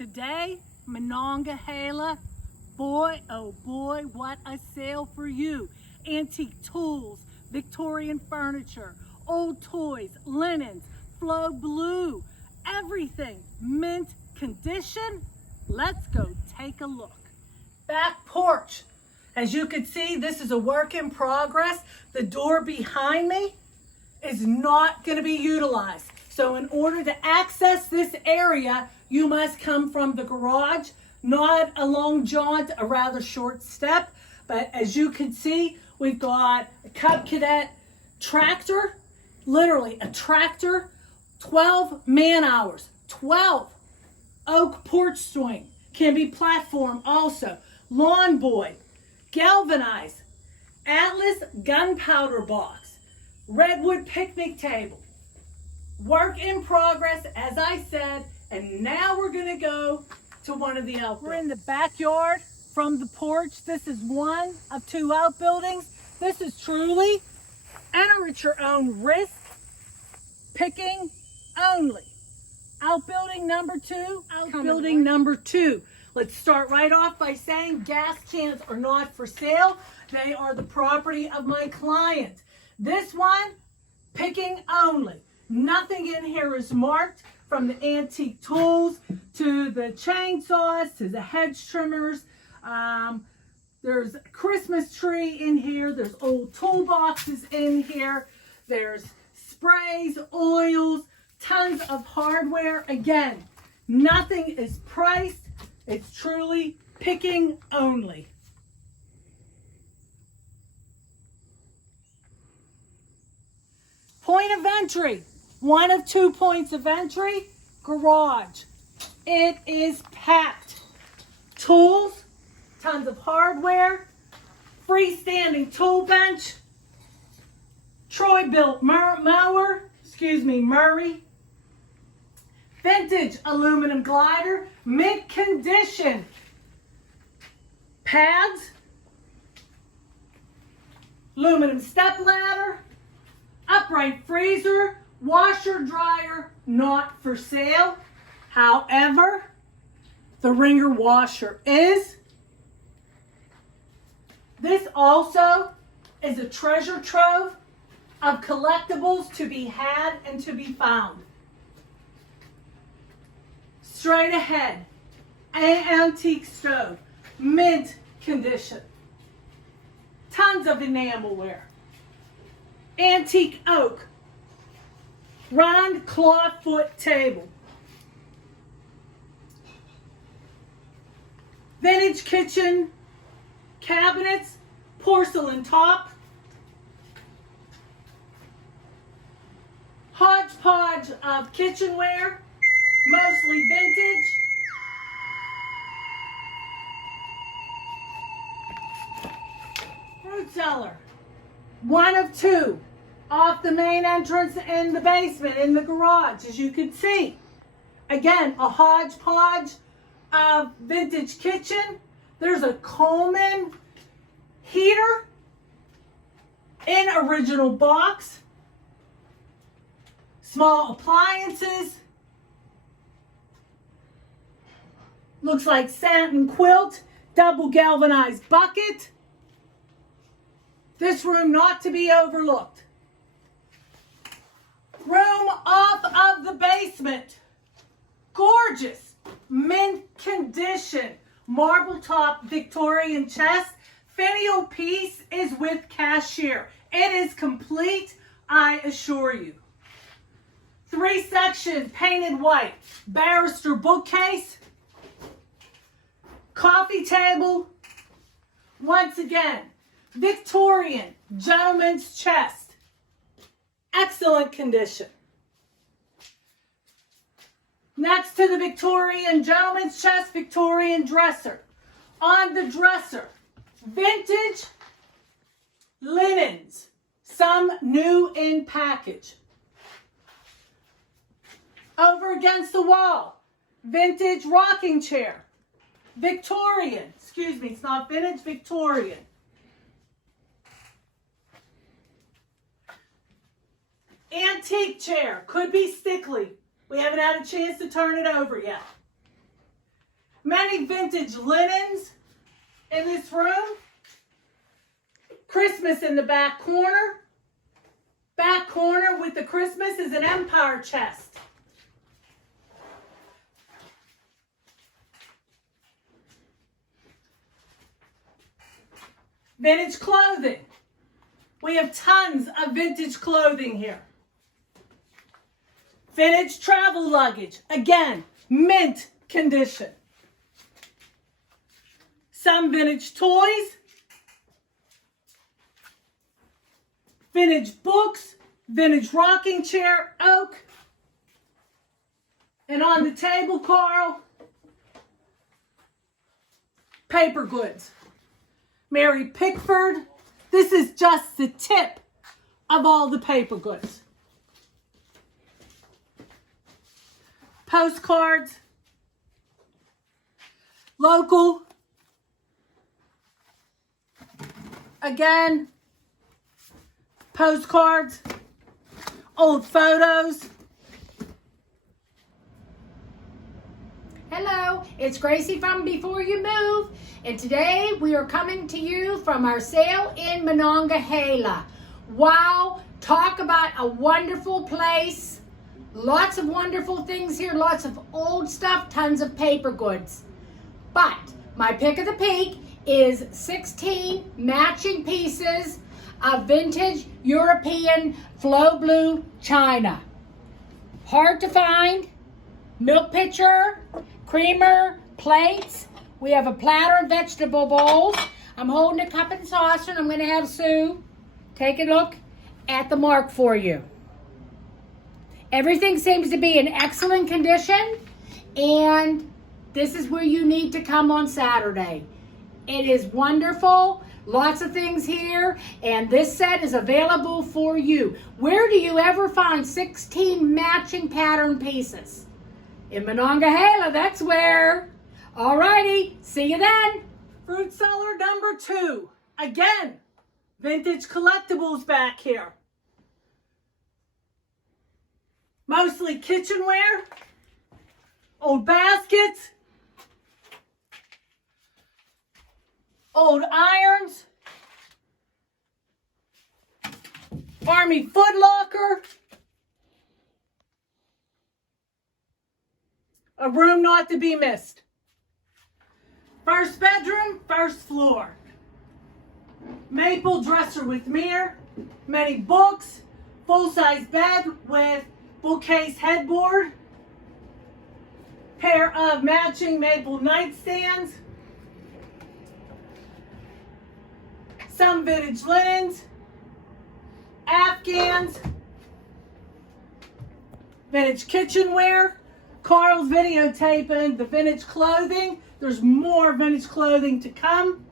Today, Monongahela, boy, oh boy, what a sale for you. Antique tools, Victorian furniture, old toys, linens, flow blue, everything mint condition. Let's go take a look. Back porch. As you can see, this is a work in progress. The door behind me is not going to be utilized. So in order to access this area, you must come from the garage, not a long jaunt, a rather short step. But as you can see, we've got a Cub Cadet tractor, literally a tractor, 12 man hours, 12. Oak porch swing, can be platform also. Lawn boy, galvanized, Atlas gunpowder box, redwood picnic table. Work in progress, as I said, and now we're gonna go to one of the outbuildings. We're in the backyard from the porch. This is one of two outbuildings. This is truly enter at your own risk, picking only. Outbuilding number two, outbuilding number two. Let's start right off by saying gas cans are not for sale. They are the property of my client. This one, picking only. Nothing in here is marked, from the antique tools to the chainsaws to the hedge trimmers. There's a Christmas tree in here. There's old toolboxes in here. There's sprays, oils, tons of hardware. Again, nothing is priced. It's truly picking only. Point of entry. One of 2 points of entry, garage. It is packed. Tools, tons of hardware, freestanding tool bench, Troy-built mower, Murray, vintage aluminum glider, mint condition, pads, aluminum step ladder, upright freezer, washer dryer, not for sale. However, the wringer washer is. This also is a treasure trove of collectibles to be had and to be found. Straight ahead, an antique stove, mint condition, tons of enamelware, antique oak, round clawfoot table, vintage kitchen cabinets, porcelain top, hodgepodge of kitchenware, mostly vintage, fruit cellar, one of two, off the main entrance in the basement, in the garage, as you can see. Again, a hodgepodge of vintage kitchen. There's a Coleman heater in original box. Small appliances. Looks like satin quilt, double galvanized bucket. This room not to be overlooked. Room off of the basement. Gorgeous, mint condition, marble top Victorian chest. Finial piece is with cashier. It is complete, I assure you. 3 sections, painted white, barrister bookcase, coffee table. Once again, Victorian gentleman's chest. Excellent condition. Next to the Victorian gentleman's chest, Victorian dresser. On the dresser, vintage linens, some new in package. Over against the wall, vintage rocking chair. Victorian, it's not vintage, Victorian. Antique chair, could be stickly. We haven't had a chance to turn it over yet. Many vintage linens in this room. Christmas in the back corner. Back corner with the Christmas is an Empire chest. Vintage clothing. We have tons of vintage clothing here. Vintage travel luggage. Again, mint condition. Some vintage toys. Vintage books. Vintage rocking chair, oak. And on the table, Carl, paper goods. Mary Pickford. This is just the tip of all the paper goods. Postcards. Local. Again, postcards. Old photos. Hello, it's Gracie from Before You Move, and today we are coming to you from our sale in Monongahela. Wow, talk about a wonderful place. Lots of wonderful things here, lots of old stuff, tons of paper goods. But my pick of the peak is 16 matching pieces of vintage European flow blue china. Hard to find. Milk pitcher, creamer, plates. We have a platter of vegetable bowls. I'm holding a cup and saucer, and I'm going to have Sue take a look at the mark for you. Everything seems to be in excellent condition, and this is where you need to come on Saturday. It is wonderful. Lots of things here, and this set is available for you. Where do you ever find 16 matching pattern pieces? In Monongahela, that's where. Alrighty, see you then. Fruit cellar number 2. Again, vintage collectibles back here. Mostly kitchenware, old baskets, old irons, Army footlocker, a room not to be missed. First bedroom, first floor. Maple dresser with mirror, many books, full-size bed with bookcase headboard, pair of matching maple nightstands, some vintage linens, Afghans, vintage kitchenware. Carl's videotaping the vintage clothing. There's more vintage clothing to come.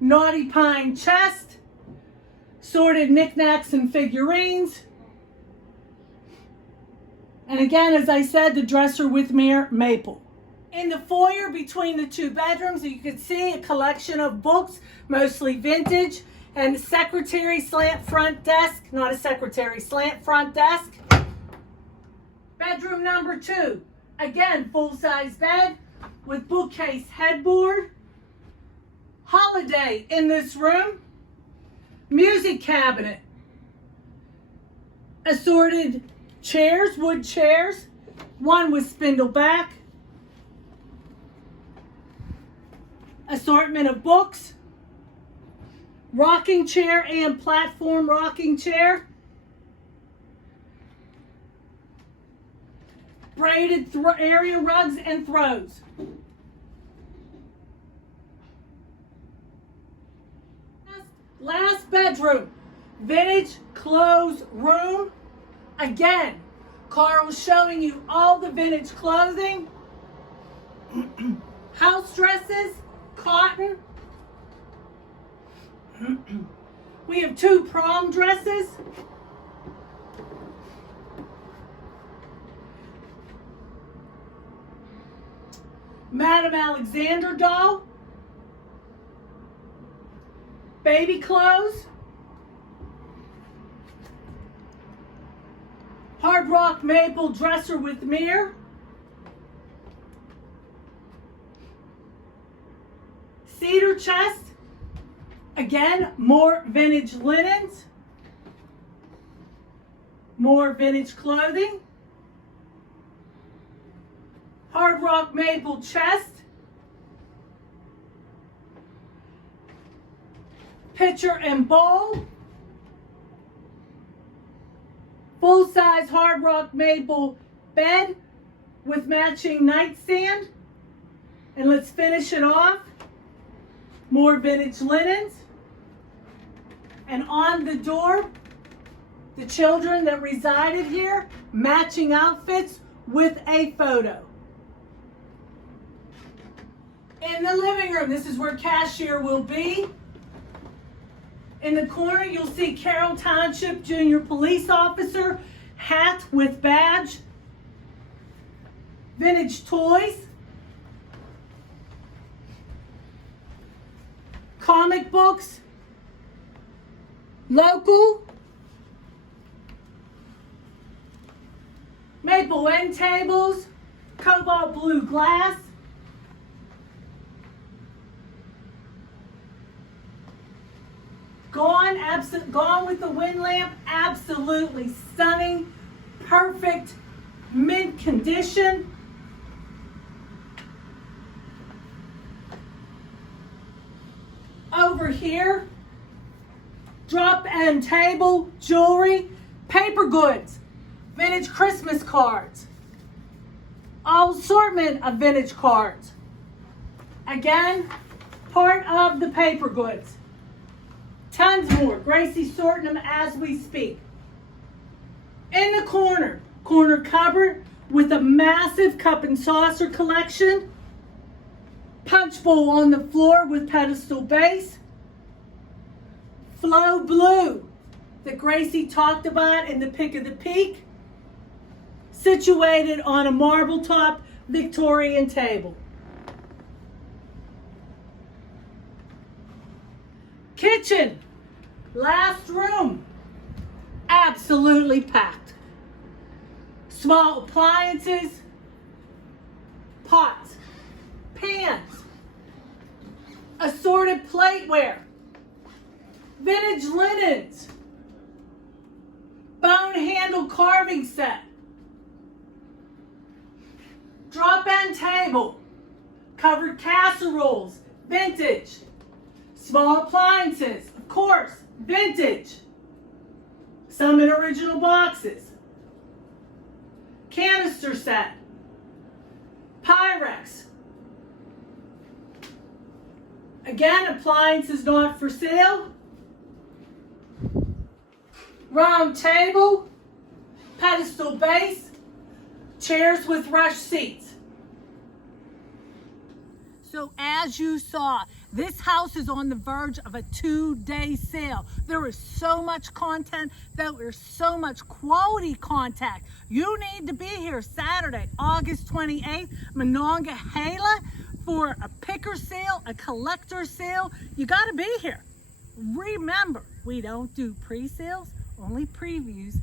Naughty Pine chest, sorted knickknacks and figurines. And again, as I said, the dresser with mirror, maple. In the foyer between the 2 bedrooms, you can see a collection of books, mostly vintage, and a secretary slant front desk, not a secretary, slant front desk. Bedroom number 2, again, full-size bed with bookcase headboard. Holiday in this room. Music cabinet. Assorted chairs, wood chairs, one with spindle back. Assortment of books. Rocking chair and platform rocking chair. Braided area rugs and throws. Last bedroom, vintage clothes room. Again, Carl's showing you all the vintage clothing. House dresses, cotton. We have 2 prom dresses. Madame Alexander doll. Baby clothes. Hard rock maple dresser with mirror. cedar chest. Again, more vintage linens. More vintage clothing. Hard rock maple chest. Pitcher and bowl. Full-size hard rock maple bed with matching nightstand. And let's finish it off. More vintage linens. And on the door, the children that resided here, matching outfits with a photo. In the living room, this is where cashier will be. In the corner, you'll see Carroll Township Junior Police Officer, hat with badge. Vintage toys. Comic books. Local. Maple end tables. Cobalt blue glass. Gone with the wind lamp, absolutely stunning, perfect, mint condition. Over here, drop end table, jewelry, paper goods, vintage Christmas cards, all assortment of vintage cards. Again, part of the paper goods. Tons more. Gracie's sorting them as we speak. In the corner cupboard with a massive cup and saucer collection. Punch bowl on the floor with pedestal base. Flow blue that Gracie talked about in the pick of the peak. Situated on a marble top Victorian table. Kitchen, last room, absolutely packed. Small appliances, pots, pans, assorted plateware, vintage linens, bone handle carving set, drop end table, covered casseroles, vintage. Small appliances, of course, vintage. Some in original boxes. Canister set. Pyrex. Again, appliances not for sale. Round table. Pedestal base. Chairs with rush seats. So as you saw, this house is on the verge of a 2-day sale. There is so much content, there is so much quality content. You need to be here Saturday, August 28th, Monongahela, for a picker sale, a collector sale. You gotta be here. Remember, we don't do pre-sales, only previews.